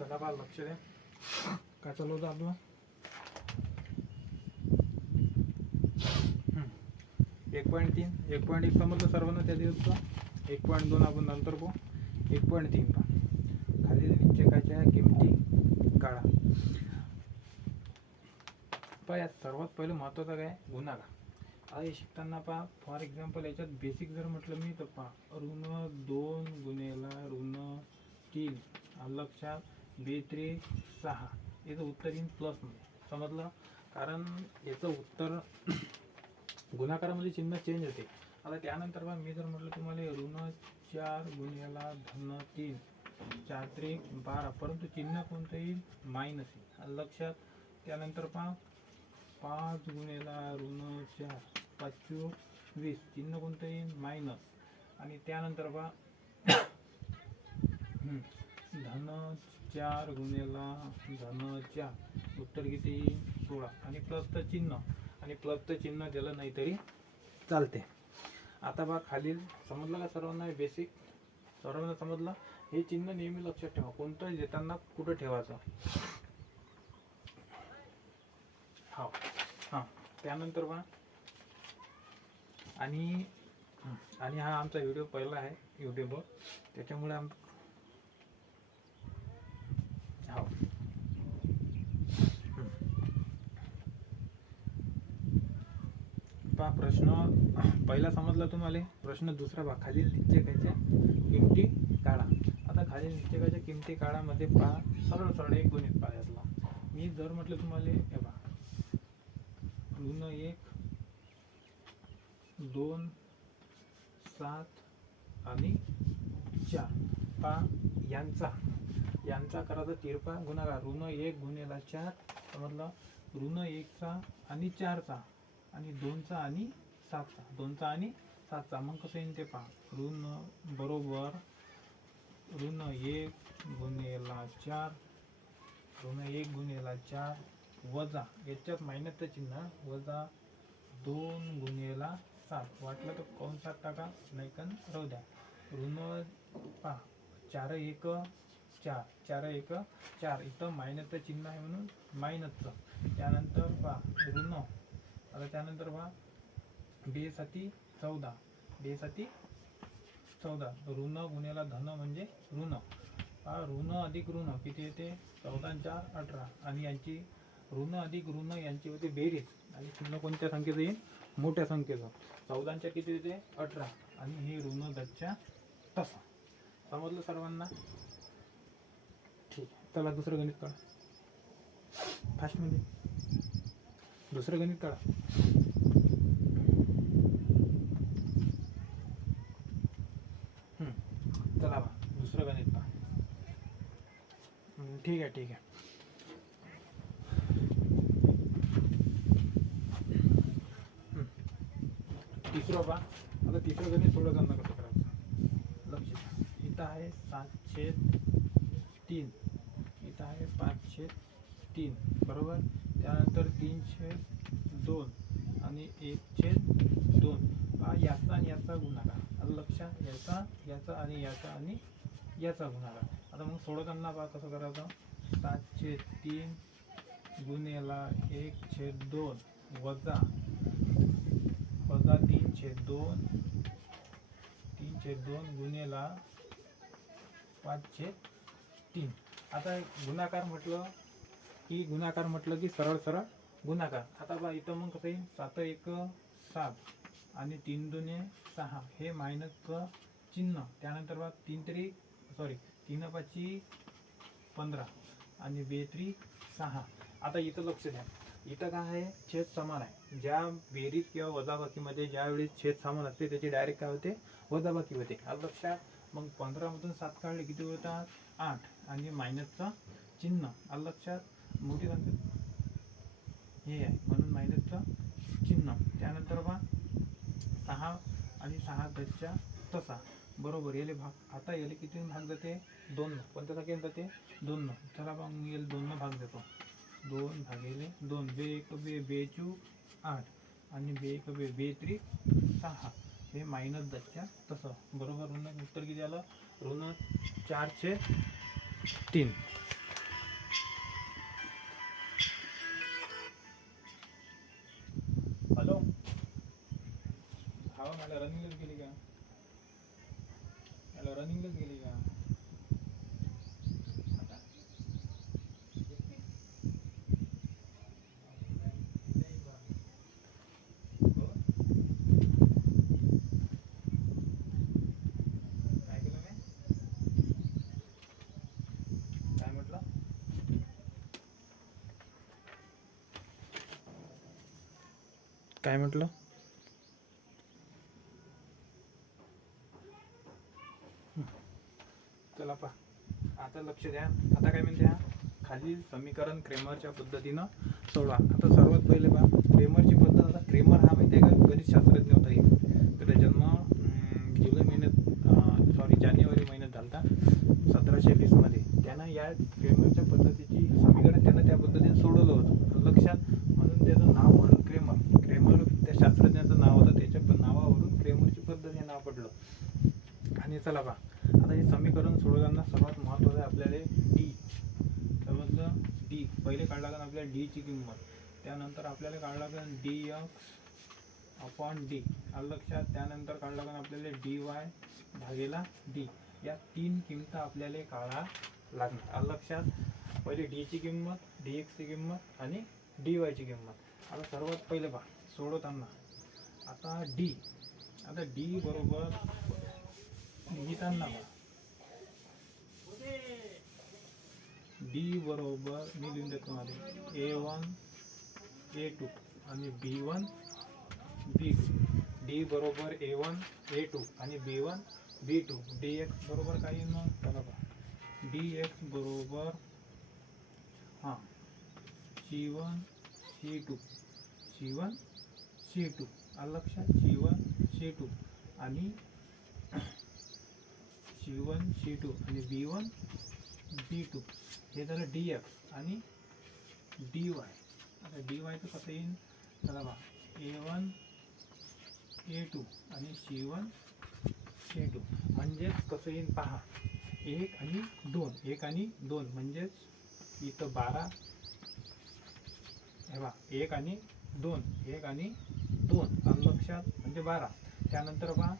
चला बा लक्ष द्या काय चालू होतं आपलं. 1.3 1.1 समजलं सर्वांना त्या दिवसचं. 1.2 आपण नंतर पाहू. 1.3 पहा खालील निश्चयकाच्या किमती काढा. पहा यात सर्वात पहिलं महत्त्वाचं काय गुणाकार. आता हे शिकताना पहा फॉर एक्झाम्पल याच्यात बेसिक जर म्हटलं मी तर पहा ऋण 2 गुणेला ऋण 3 लक्षात 2×3=6 याचं उत्तर येईल प्लसमध्ये. समजलं. कारण याचं उत्तर गुणाकारामध्ये चिन्ह चेंज होते. आता त्यानंतर पहा मी जर म्हटलं तुम्हाला ऋण 4 गुणेला धन 3 4×3=12 परंतु चिन्ह कोणतं येईल मायनस येईल लक्षात. त्यानंतर पहा 5 गुणेला ऋण 4 5×20 चिन्ह कोणतं येईल मायनस. आणि त्यानंतर पहा धन 4 गुणेला धन 4 उत्तर किती येईल 16 आणि प्लसचं चिन्ह. आणि प्लसचं चिन्ह दिलं नाही तरी चालते. आता बघा खालील समजलं का सर्वांना बेसिक सर्वांना समजलं. हे चिन्ह नेहमी लक्षात ठेवा कोणतं देताना कुठं ठेवायचं. हो हां त्यानंतर पहा आणि हा आमचा व्हिडिओ पहिला आहे यूट्यूबवर त्याच्यामुळे हो पहा प्रश्न पहिला समजला तुम्हाला. प्रश्न दुसरा पहा खालील निश्चयकाच्या किमती काढा. आता खालील निश्चयकाच्या किमती काढामध्ये पहा सरळ सरळ एक गणित पहा यातला. मी जर म्हटलं तुम्हाला हे पहा ऋण 1 2 7 आणि 4 पहा यांचा करायचा तिरपा गुणाकार ऋण 1 गुणेला 4 समजलं. ऋण 1चा आणि 4चा आणि 2चा आणि 7चा 2चा आणि 7चा मग कसं येईल ते पहा ऋण बरोबर ऋण 1 गुणेला 4 ऋण 1 गुणेला 4 वजा याच्यात मायनसचं चिन्ह वजा 2 गुणेला 7 वाटलं तर कंसात टाका नाही का राहू द्या. ऋण पहा 4×1 4 4×1 4 इथं मायनसचं चिन्ह आहे म्हणून मायनसचं. त्यानंतर पहा ऋण आता त्यानंतर पहा 2×7 14 2×7 14 ऋण गुणेला धन म्हणजे ऋण. ऋण अधिक ऋण किती येते 14×4 18 आणि यांची ऋण अधिक ऋण यांची होते बेरीज आणि चिन्ह कोणत्या संख्येचं येईल मोठ्या संख्येचं. 14×4 किती येते 18 आणि हे ऋण 10च्या तसं. समजलं सर्वांना. ठीक आहे चला दुसरं गणित काढा फास्टमध्ये. दुसरं गणित काढा. चला बा दुसरं गणित पहा. ठीक आहे तिसरं पहा. आता तिसरं गणित थोडं गणना कसं करायचं लक्ष. इथं आहे 7/3 इथं आहे 5/3 बरोबर. त्यानंतर 3/2 आणि 1/2 हा याचा आणि याचा गुणाकार लक्षात. याचा आणि याचा गुणाकार. आता मग सोडवताना पहा कसं करायचं 7/3 गुणेला 1/2 वजा 3/2 गुणेला 5/3. आता गुणाकार म्हटलं की सरळ सरळ गुणाकार. आता बघा इथं मग कसं येईल 7×1 7 आणि 3×2 6 हे मायनसचं चिन्ह. त्यानंतर बघा 3×5 15 आणि 2×3 6. आता इथं लक्ष द्या इथं काय आहे छेद समान आहे. ज्या बेरीज किंवा वजाबाकीमध्ये ज्यावेळेस छेद समान असते त्याची डायरेक्ट काय होते वजाबाकी होते लक्षात. मग 15मधून 7 काढले किती होतात 8 आणि मायनसचं चिन्ह लक्षात. मोठी संख्या हे आहे म्हणून मायनसचं चिन्ह. त्यानंतर पहा 6 आणि 6 10च्या तसा बरोबर याले भाग. आता याले किती भाग जाते 2 कोणत्या संख्येने जाते 2. चला मग याला 2 भाग देतो 2/2 2×1 8 आणि 2×1 6 हे -10च्या तसं बरोबर. ऋण उत्तर किती आलं ऋण 4/3. हो मला रनिंगलाच गेली का? मला रनिंगलाच गेली का? आता हो? काय केलं मी? काय म्हटलं? काय म्हटलं? चला पा आता लक्ष द्या. आता काय म्हणते, खालील समीकरण क्रेमरच्या पद्धतीनं सोडवा. आता सर्वात पहिले पहा क्रेमरची पद्धत. आता क्रेमर हा माहिती आहे का गणित शास्त्रज्ञ होता एक. त्याचा जन्म जुलै महिन्यात जानेवारी महिन्यात झाला होता 1720 मध्ये. त्यानं या क्रेमरच्या पद्धतीची समीकरण त्यानं त्या पद्धतीने सोडवलं होतं लक्षात. म्हणून त्याचं नाव म्हणून क्रेमर. क्रेमर त्या शास्त्रज्ञाचं नाव होतं, त्याच्या नावावरून क्रेमरची पद्धत हे नाव पडलं. आणि चला पहा आता हे समीकरण सोडवताना सर्वात महत्त्वाचं आहे आपल्याला डी. समजलं? डी पहिले काढला लागेल आपल्याला डीची किंमत. त्यानंतर आपल्याला काढला लागेल डी एक्स अपॉन डी लक्षात. त्यानंतर काढला लागेल आपल्याला डी वाय भागेला डी. या तीन किंमत आपल्याला काढा लागणार लक्षात. पहिले डीची किंमत, डी एक्सची किंमत आणि डी वायची किंमत. आता सर्वात पहिले पहा सोडवताना आता डी. आता डी बरोबर लिहिताना डी बरोबर मी लिहून देतो मध्ये A1 A2 आणि B1 B2. डी बरोबर A1 A2 आणि B1 B2. dx बरोबर काय मग चला पहा dx बरोबर C1 C2 C1 C2 लक्षात. C1 C2 आणि C1 C2 आणि B1 B2 हे झालं dx आणि dy. आता dy चं कसं येईल चला बघा A1 A2 आणि C1 C2 म्हणजेच कसं येईल पहा 1 आणि 2 1 आणि 2 म्हणजेच इथं 12 हे बघा 1 आणि 2 1 आणि 2 लक्षात म्हणजे 12. त्यानंतर पहा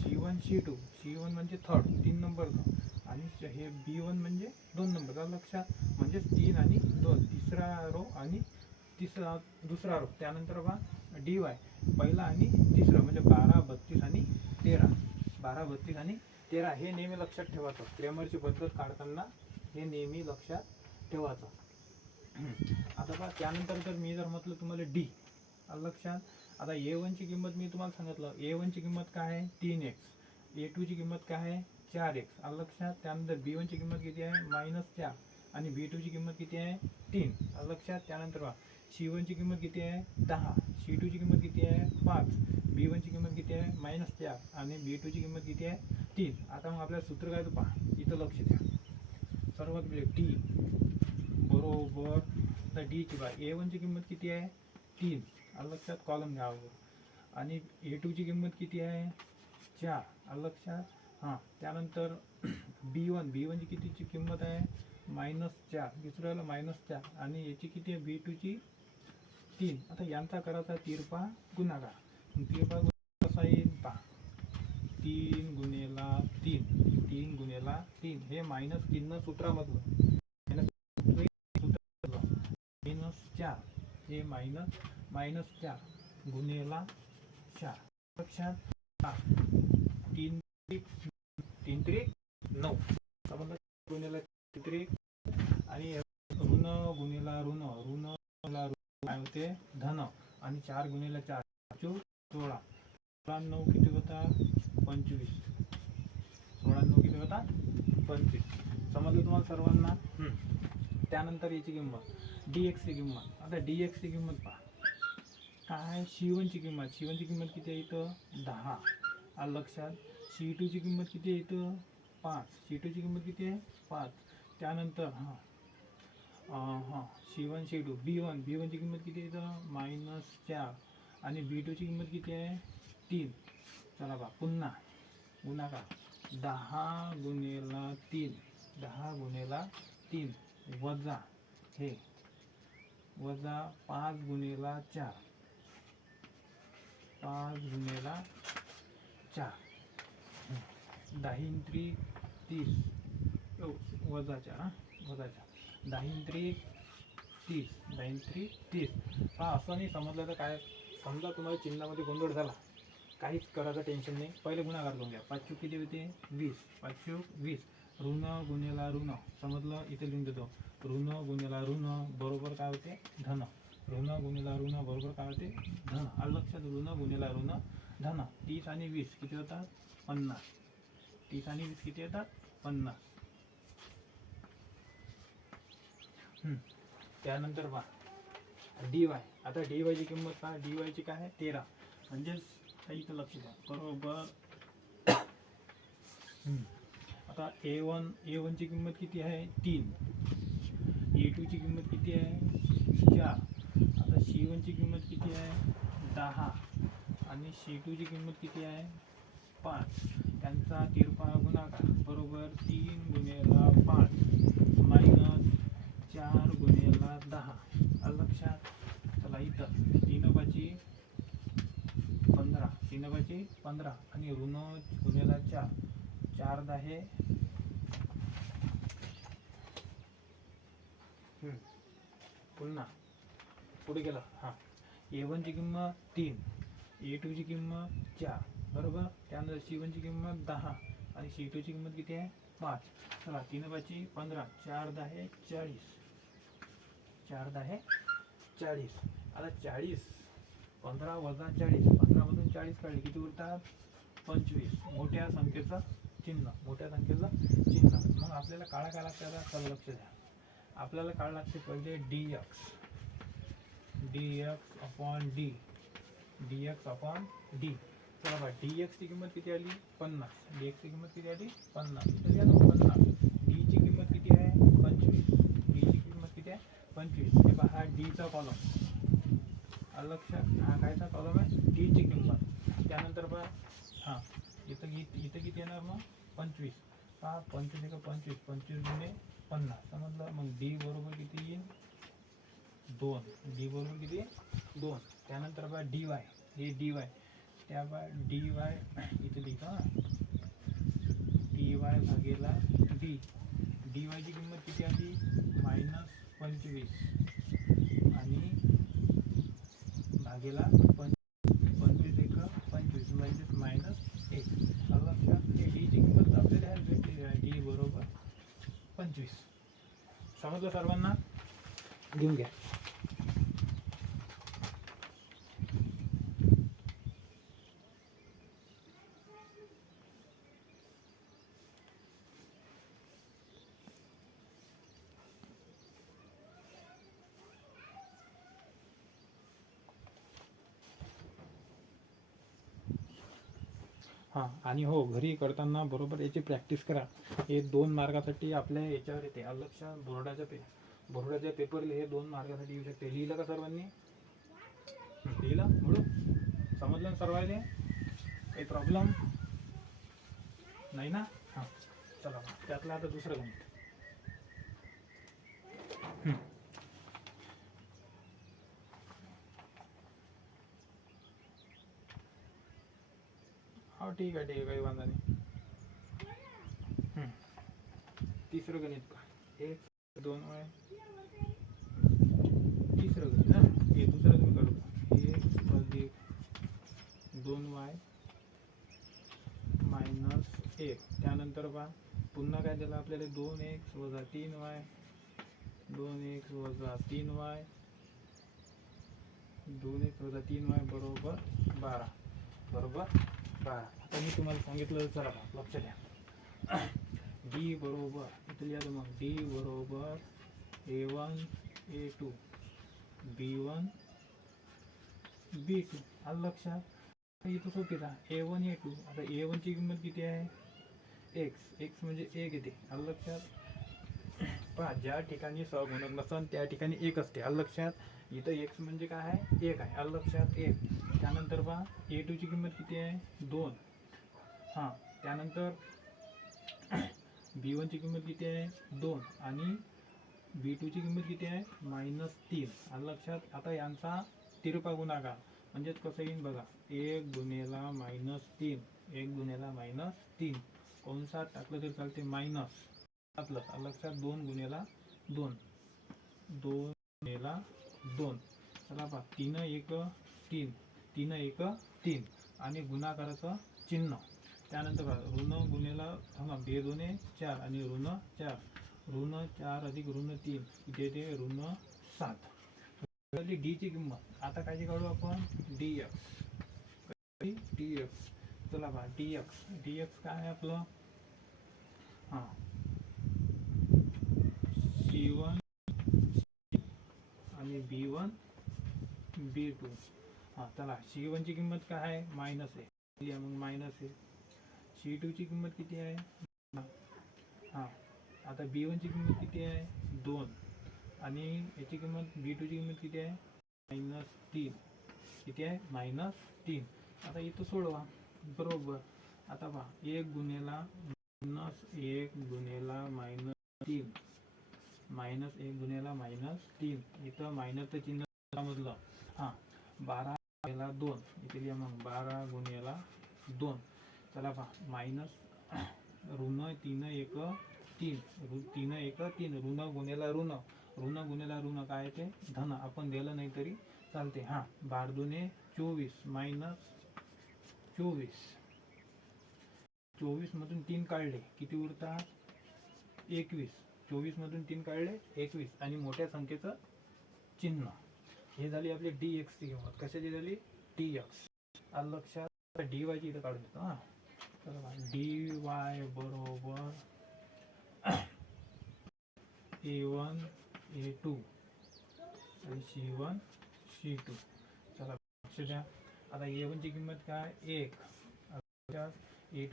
C1 C2 C1 म्हणजे थर्ड 3 नंबरचं आणि हे B1 म्हणजे 2 नंबरचा लक्षात. म्हणजे 3 आणि 2 तिसरा रो आणि दुसरा रो. त्यानंतर पहा डी वाय पहिला आणि तिसरा म्हणजे 12 32 आणि 13. 12 32 आणि 13 हे नेहमी लक्षात ठेवायचं. क्रेमरची पद्धत काढताना हे नेहमी लक्षात ठेवायचं. आता पहा त्यानंतर मी जर म्हटलं तुम्हाला डी लक्षात. आता A1 ची किंमत मी तुम्हाला सांगितलं. A1 ची किंमत काय आहे 3x. A2 ची किंमत काय आहे 4x लक्षात. त्यानंतर B1 ची किंमत किती आहे -4 आणि B2 ची किंमत किती आहे 3 लक्षात. त्यानंतर पहा C1 ची किंमत किती आहे 10. C2 ची किंमत किती आहे 5. B1 ची किंमत किती आहे -4 आणि B2 ची किंमत किती आहे 3. आता मग आपल्याला सूत्र काय पहा इथं लक्ष द्या. सर्वात पहिले डी बरोबर आता डी ची पहा A1 ची किंमत किती आहे 3 लक्षात. कॉलम घ्या आणि A2 ची किंमत किती आहे 4 लक्षात. त्यानंतर B1 ची कितीची किंमत आहे -4 दुसऱ्याला -4 आणि याची किती आहे B2 ची 3. आता यांचा करायचा तिरपा गुणाकार. तिरपा गुणाकार कसा येईल पहा 3 गुणेला 3 3 गुणेला 3 हे मायनस चिन्ह सूत्रामधलं -4 हे -4 गुणेला 4 लक्षात. 3 त्रिक 9 समजलं. गुणेला 3 त्रिक आणि ऋण गुणेला ऋण काय होते धन आणि 4 गुणेला 4 16. 9 किती होता 25. 9 किती होता 25. समजलं तुम्हाला सर्वांना. त्यानंतर याची किंमत dx ची किंमत. आता dx ची किंमत पहा काय C1 ची किंमत किती आहे इथं 10 लक्षात. C2 ची किंमत किती आहे इथं 5. C2 ची किंमत किती आहे 5. त्यानंतर C1 C2 B1 ची किंमत किती आहे इथं -4 आणि B2 ची किंमत किती आहे 3. चला बा पुन्हा गुणाकार 10 गुणेला 3 वजा हे वजा 5 गुणेला 4 5 गुणेला 4, 10 त्रिक 30, वजा 4, वजा 4, 10 त्रिक 30, 10 त्रिक 30. हा असं नाही समजलं तर काय, समजा तुम्हाला चिन्हामध्ये गोंधळ झाला, काहीच करायचं टेन्शन नाही. पहिले गुणाकार करून घ्या. 5 चूक किती होते 20, 5 चूक 20, ऋण गुणेला ऋण, समजलं, इथे लिहून देतो. ऋण गुणेला ऋण बरोबर काय होते धन, ऋण गुणेला ऋण बरोबर काय होते धन. आलं लक्षात, ऋण गुणेला ऋण धन. 30 आणि 20 किती होतात 50, 30 आणि 20 किती येतात 50. त्यानंतर पहा डी वाय. आता डी वायची किंमत पहा, डी वायची काय आहे 13, म्हणजेच इथं लक्ष द्या बरोबर. आता A1 ची किंमत किती आहे 3, A2 ची किंमत किती आहे 4, आता C1 ची किंमत किती आहे 10 आणि C2 ची किंमत किती आहे 5. त्यांचा तिरपा गुणाकार बरोबर 3 गुणेला 5 मायनस 4 गुणेला 10. आलं लक्षात. चला इथं 3 पाची 15, 3 पाची 15 आणि ऋण गुणेला 4, 4 10. पुन्हा पुढे गेला. हां, A1 ची किंमत 3, A2 ची किंमत 4 बरोबर. त्यानंतर C1 ची किंमत 10 आणि C2 ची किंमत किती आहे 5. चला 3 पाची 15, 4 10 40, 4 10 40. आता 40, 15 वजा 40, 15 मधून 40 काढले किती उरतात 25. मोठ्या संख्येचं चिन्ह, मोठ्या संख्येचं चिन्ह. मग आपल्याला काळा काय लागतं आता, चला लक्ष द्या. आपल्याला काळ लागते पहिले dx, dx upon D, dx upon D. चला बघा dx ची किंमत किती आली 50, dx ची किंमत किती आली 50, इथे लिहा 50. d ची किंमत किती आहे 25, d ची किंमत किती आहे 25. हे पहा हा d चा कॉलम, आलं लक्षात, हा कायचा कॉलम आहे d ची किंमत. त्यानंतर पहा हां इथं किती येणार मग 25. पहा 25 एक 25, 25 गुणे 50, समजलं. मग डी बरोबर किती येईल 2, डी बरोबर किती 2. त्यानंतर बघा डी वाय, हे डी वाय, त्या बघा डी वाय इथे लिहा डी वाय भागेला डी. डी वायची किंमत किती आली -25 आणि भागेला 25 एक 25 म्हणजे -1. आलं लक्षात. हे डी ची किंमत आपल्याला भेटलेली आहे, डी बरोबर 25. समजलं सर्वांना, घेऊन घ्या. हां, आणि हो घरी करताना बरोबर याची प्रॅक्टिस करा. हे 2 मार्कासाठी आपल्या याच्यावर येते. आलं लक्षात. बोर्डाच्या पेपरला हे 2 मार्कासाठी येऊ शकते. लिहिलं का सर्वांनी, लिहिलं म्हणून समजलं सर्वांनी, काही प्रॉब्लेम नाही ना. हां चला, त्यातलं आता दुसरं गणित. हो ठीक आहे, काही वांधा नाही. तिसरं गणित पहा, 1 2 आहे. तिसरं गणित ना, हे दुसरं तुम्ही करू. 1 अधिक 2y मायनस 1. त्यानंतर पहा पुन्हा काय दिलं आपल्याला 2x वजा 3y, 2x वजा 3y, 2x वजा 3y बरोबर 12, बरोबर 12. आता मी तुम्हाला सांगितलं, चला लक्ष द्या. डी बरोबर इथे लिहा मग, डी बरोबर A1 A2 B1 B2. आलं लक्षात. इथं सोपीच आहे A1 A2. आता A1 ची किंमत किती आहे x, x म्हणजे 1 येते. आलं लक्षात. पहा ज्या ठिकाणी सहगुणक नसन त्या ठिकाणी 1 असते. आलं लक्षात. इथं x म्हणजे काय आहे 1 आहे. आलं लक्षात 1. त्यानंतर पहा A2 ची किंमत किती आहे 2. हां, त्यानंतर B1 ची किंमत किती आहे 2 आणि B2 ची किंमत किती आहे -3. आलं लक्षात. आता यांचा तिरपा गुणाकार म्हणजेच कसं येईल बघा, 1 गुणेला -3 1 गुणेला मायनस 3 कंसात टाकलं तरी चालते मायनस टाकलं लक्षात 2 गुणेला 2 गुणेला 2 चला पहा 3 1 3 3 1 3 आणि गुणाकाराचं चिन्ह त्यानंतर ऋण गुणेला थांबा 2 2 4 आणि ऋण 4 ऋण 4 अधिक ऋण 3 किती येते ऋण 7 डी ची किंमत आता काय काढू आपण dx चला बा dx काय आहे आपलं हां c1 आणि b1 b2 हां चला c1 ची किंमत काय आहे मायनस आहे मग मायनस आहे c2 ची किंमत किती आहे हां आता b1 ची किंमत किती आहे 2 आणि याची किंमत b2 ची किंमत किती आहे -3 किती आहे -3 आता इथं सोडवा बरोबर आता पहा 1 गुणेला -1 गुणेला -3 -1 गुणेला -3 इथं मायनसचं चिन्ह समजलं हां 12 गुणेला 2 इथे लिहा मग 12 गुणेला 2 चला पहा मायनस ऋण 3 1 3 3 1 3 ऋण गुणेला ऋण ऋण गुणेला ऋण काय ते धन आपण दिलं नाही तरी चालते हां 12 दुने 24 मायनस 24 मधून 3 काढले किती उरतात 21 24 मधून 3 काढले 21 आणि मोठ्या संख्येचं चिन्ह हे झाली आपली dx ची किंमत कशाची झाली dx आलं लक्षात dy ची इथं काढून देतो हां चला dy बरोबर a1 a2 आणि c1 c2 चला लक्ष द्या आता a1 ची किंमत काय 1 a2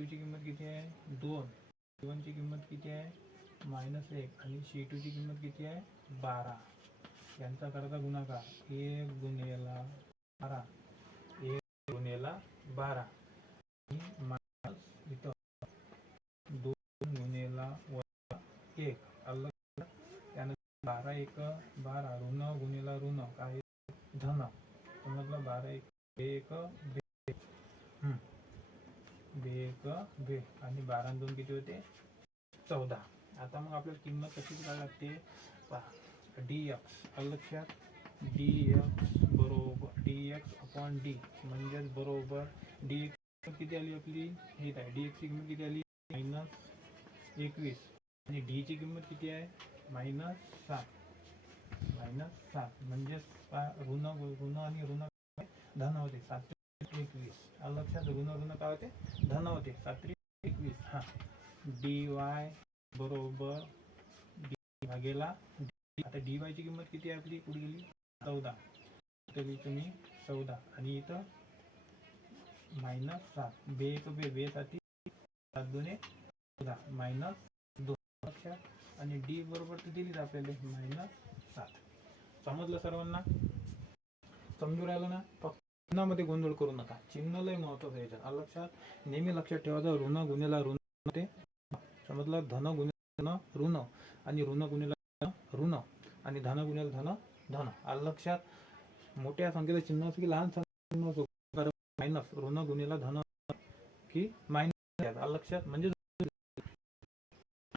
ची किंमत किती आहे 2 c1 ची किंमत किती आहे -1 आणि c2 ची किंमत किती आहे 12 यांचा करायचा गुणाकार 1 गुणेला 12 1 गुणेला 12 आणि मायनस इथं 2 गुणेला 1 अलग त्यानंतर 12 1 12 ऋण गुणेला ऋण काय धन समजलं 12 1 1 2 आणि 12 2 किती होते 14 आता मग आपल्याला किंमत कशी करावी लागते पहा dx लक्षात dx बरोबर dx अपॉन d म्हणजेच बरोबर dx किती आली आपली हे आहे dx ची किंमत किती आली -21 आणि d ची किंमत किती आहे -7 म्हणजेच ऋण आणि ऋण धन होते 7 21 लक्षात ऋण काय होते धन होते 7 21 हा dy बरोबर d भागेला आता dy ची किंमत किती आहे आपली कुठे गेली 14 तरी तुम्ही 14 आणि इथं -7 बे 1 बे 7 7 दुने 14 -2 लक्षात आणि d बरोबर तर दिलीच आपल्याला -7 समजलं सर्वांना समजून राहिलं ना फक्त चिन्हामध्ये गोंधळ करू नका चिन्ह लय महत्वाचं आहे याच्यात लक्षात नेहमी लक्षात ठेवायचं ऋण गुणेला ऋण ते समजलं धन गुणेला ऋण आणि ऋण गुणेला ऋण आणि धन गुणेला धन धन आलं लक्षात मोठ्या संख्येचं चिन्ह असो की लहान संख्येचं चिन्ह असो मायनस ऋण गुणेला धन की मायनस आलं लक्षात म्हणजे